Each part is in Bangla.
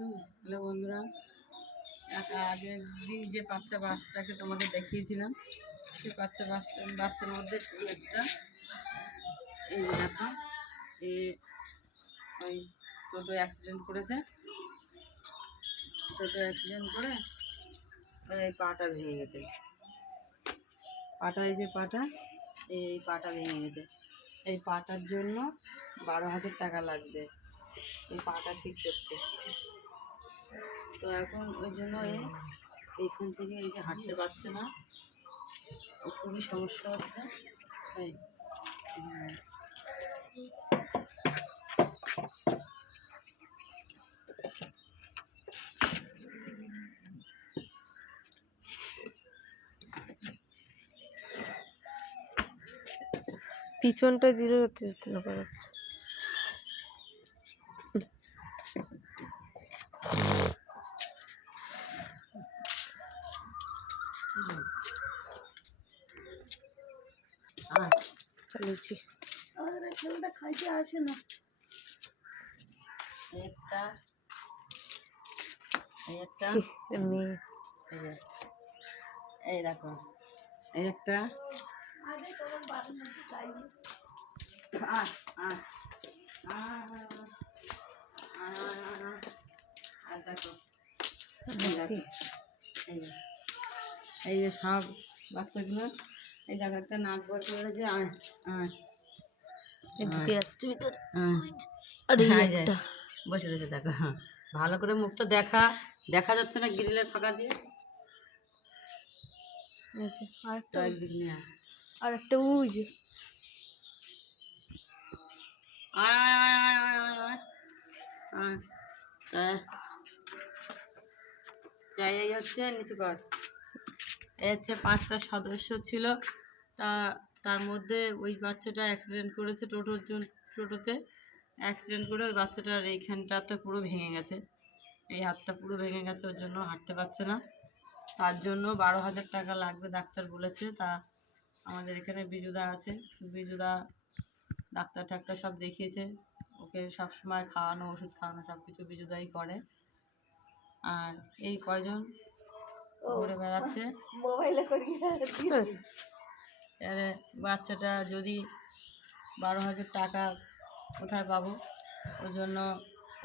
হ্যালো বন্ধুরা। এক আগে দিন যে বাচ্চা বাসটাকে তোমাদের দেখিয়েছিলাম, সেই বাচ্চা বাসটা, বাচ্চার মধ্যে একটা এই দেখো, এ ওই টোটো অ্যাক্সিডেন্ট করেছে। টোটো অ্যাক্সিডেন্ট করে এই পাটা ভেঙে গেছে। পাটা, এই যে পাটা, এই পাটা ভেঙে গেছে। এই পাটার জন্য বারো হাজার টাকা লাগবে। এই পাটা ঠিক করতে। তো এখন ওই জন্য এ এইখান থেকে এই যে হাঁটতে পারছে না খুবই সমস্যা হচ্ছে। পিছনটা দিলে হতে যেতে চলেছি খাইতে আসে না একটা একটা এই দেখো একটা আর দেখো এই এই যে যে সব বাচ্চাগুলো এই দেখো একটা নাক বর আয় এ ঢুকে যাচ্ছে ভিতরে হ্যাঁ, যে, একটা। বসে রয়েছে দেখো। ভালো করে মুখটা দেখা দেখা যাচ্ছে না গ্রিলের ফাঁকা দিয়ে। যে, আর একটা ওই যে আয়। আয় আয় আয় আয় আয় আয় আয় হচ্ছে নিচু কর। এই হচ্ছে পাঁচটা সদস্য ছিল, তা, তার মধ্যে ওই বাচ্চাটা অ্যাক্সিডেন্ট করেছে টোটোর জন্য, টোটোতে। অ্যাক্সিডেন্ট করে ওই বাচ্চাটার এইখানটাতে পুরো ভেঙে গেছে। এই হাতটা পুরো ভেঙে গেছে, ওর জন্য হাঁটতে পারছে না। তার জন্য বারো হাজার টাকা লাগবে, ডাক্তার বলেছে। তা, আমাদের এখানে বিজুদা আছে। বিজুদা ডাক্তার টাক্তার সব দেখিয়েছে। ওকে সব সময় খাওয়ানো, ওষুধ খাওয়ানো সব কিছু বিজুদাই করে। আর এই কয়জন? ঘুরে বেড়াচ্ছে। মোবাইলে করি এবারে বাচ্চাটা যদি বারো হাজার টাকা কোথায় পাবো? ওর জন্য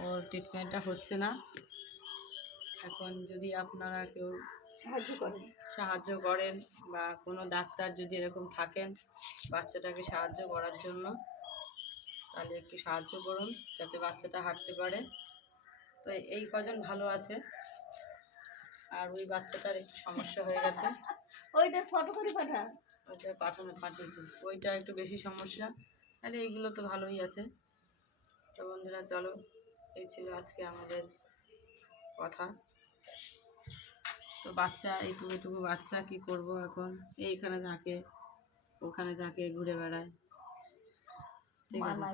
ওর ট্রিটমেন্টটা হচ্ছে না। এখন যদি আপনারা কেউ সাহায্য করে সাহায্য করেন বা কোনো ডাক্তার যদি এরকম থাকেন বাচ্চাটাকে সাহায্য করার জন্য তাহলে একটু সাহায্য করুন যাতে বাচ্চাটা হাঁটতে পারে। তো এই কজন ভালো আছে? আর ওই বাচ্চাটার একটু সমস্যা হয়ে গেছে। ওইটা ফটো করে পাঠা। ওইটা পাঠানো পাঠিয়েছি। ওইটা একটু বেশি সমস্যা। আরে এইগুলো তো ভালোই আছে। তো বন্ধুরা চলো এই ছিল আজকে আমাদের কথা। তো বাচ্চা এইটুকু এইটুকু বাচ্চা কি করব এখন? এইখানে থাকে ওখানে থাকে ঘুরে বেড়ায়। ঠিক আছে।